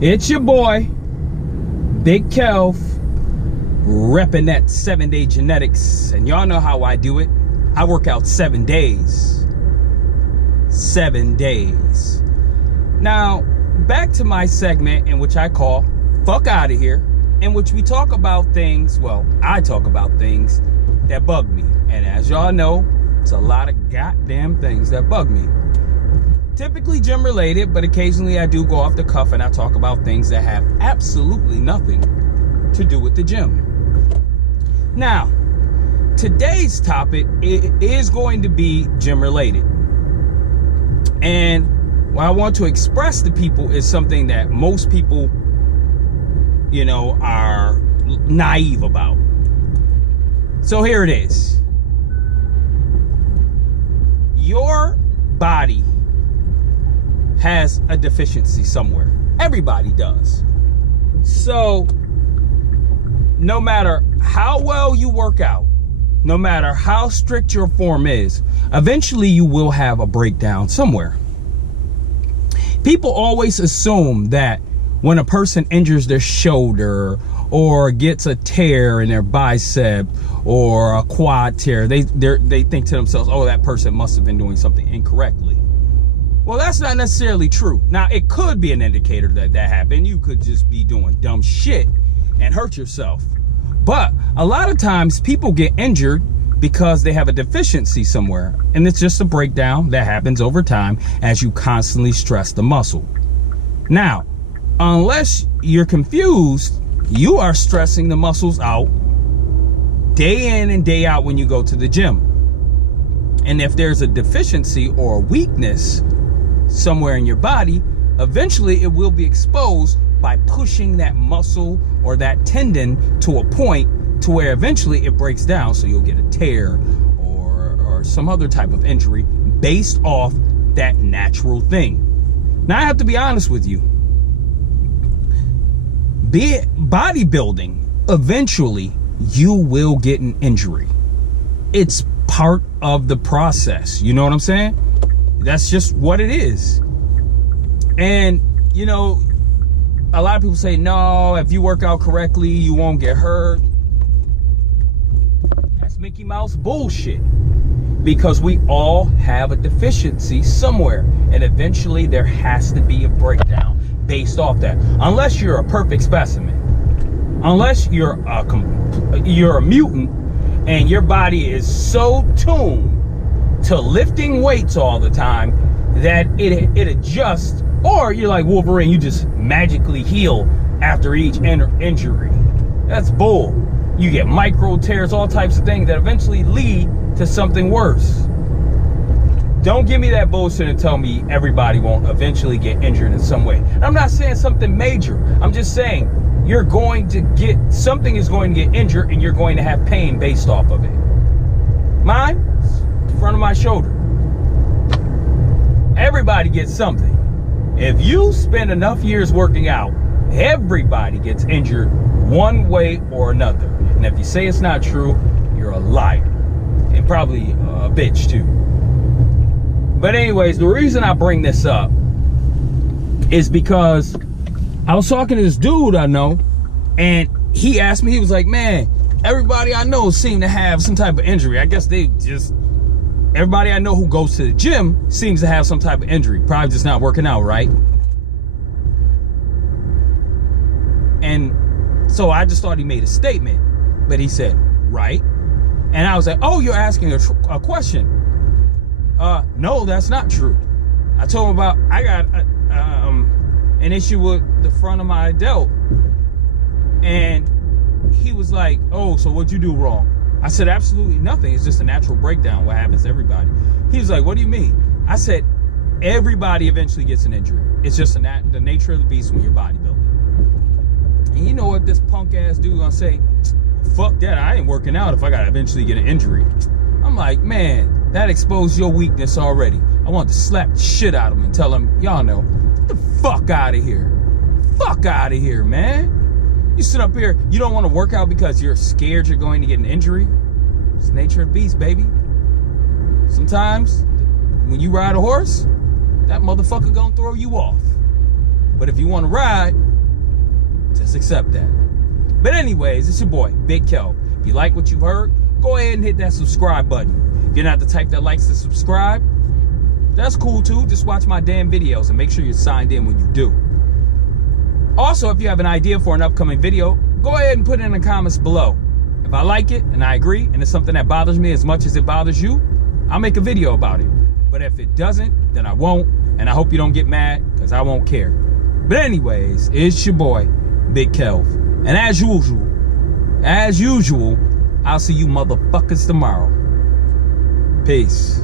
It's your boy, Big Kelv, repping that 7-day genetics. And y'all know how I do it. I work out 7 days. 7 days. Now, back to my segment in which I call Fuck Outta Here, in which we talk about things, well, I talk about things that bug me. And as y'all know, it's a lot of goddamn things that bug me. Typically gym related, but occasionally I do go off the cuff and I talk about things that have absolutely nothing to do with the gym. Now, today's topic is going to be gym related. And what I want to express to people is something that most people, you know, are naive about. So here it is. Your body has a deficiency somewhere. Everybody does. So no matter how well you work out, no matter how strict your form is, eventually you will have a breakdown somewhere. People always assume that when a person injures their shoulder or gets a tear in their bicep or a quad tear, they think to themselves, oh, that person must have been doing something incorrectly. Well, that's not necessarily true. Now, it could be an indicator that happened. You could just be doing dumb shit and hurt yourself. But a lot of times people get injured because they have a deficiency somewhere. And it's just a breakdown that happens over time as you constantly stress the muscle. Now, unless you're confused, you are stressing the muscles out day in and day out when you go to the gym. And if there's a deficiency or a weakness somewhere in your body, eventually it will be exposed by pushing that muscle or that tendon to a point to where eventually it breaks down, so you'll get a tear or some other type of injury based off that natural thing. Now, I have to be honest with you. Be it bodybuilding, eventually you will get an injury. It's part of the process. You know what I'm saying? That's just what it is. And, you know, a lot of people say, no, if you work out correctly, you won't get hurt. That's Mickey Mouse bullshit. Because we all have a deficiency somewhere. And eventually there has to be a breakdown based off that. Unless you're a perfect specimen. Unless you're a mutant and your body is so tuned to lifting weights all the time that it adjusts, or you're like Wolverine, you just magically heal after each injury. That's bull. You get micro tears, all types of things that eventually lead to something worse. Don't give me that bullshit and tell me everybody won't eventually get injured in some way. And I'm not saying something major. I'm just saying you're going to get, something is going to get injured and you're going to have pain based off of it. Mine? Front of my shoulder. Everybody gets something. If you spend enough years working out, everybody gets injured one way or another. And if you say it's not true, you're a liar. And probably a bitch too. But anyways, the reason I bring this up is because I was talking to this dude I know, and he asked me, he was like, man, everybody I know seem to have some type of injury. I guess everybody I know who goes to the gym seems to have some type of injury. Probably just not working out, right? And so I just thought he made a statement. But he said, right? And I was like, oh, you're asking a question. No, that's not true. I told him about, I got an issue with the front of my delt. And he was like, oh, so what'd you do wrong? I said, absolutely nothing. It's just a natural breakdown. What happens to everybody? He was like, what do you mean? I said, everybody eventually gets an injury. It's just the nature of the beast when you're bodybuilding. And you know what this punk ass dude gonna say? Fuck that, I ain't working out if I gotta eventually get an injury. I'm like, man, that exposed your weakness already. I want to slap the shit out of him and tell him, y'all know, get the fuck out of here. Fuck out of here, man. You sit up here, you don't want to work out because you're scared you're going to get an injury. It's the nature of the beast, baby. Sometimes, when you ride a horse, that motherfucker gonna throw you off. But if you want to ride, Just accept that. But anyways, it's your boy, Big Kel. If you like what you've heard, go ahead and hit that subscribe button. If you're not the type that likes to subscribe, that's cool too. Just watch my damn videos and make sure you're signed in when you do. Also, if you have an idea for an upcoming video, go ahead and put it in the comments below. If I like it and I agree and it's something that bothers me as much as it bothers you, I'll make a video about it. But if it doesn't, then I won't. And I hope you don't get mad, because I won't care. But anyways, it's your boy, Big Kelv. And as usual, I'll see you motherfuckers tomorrow. Peace.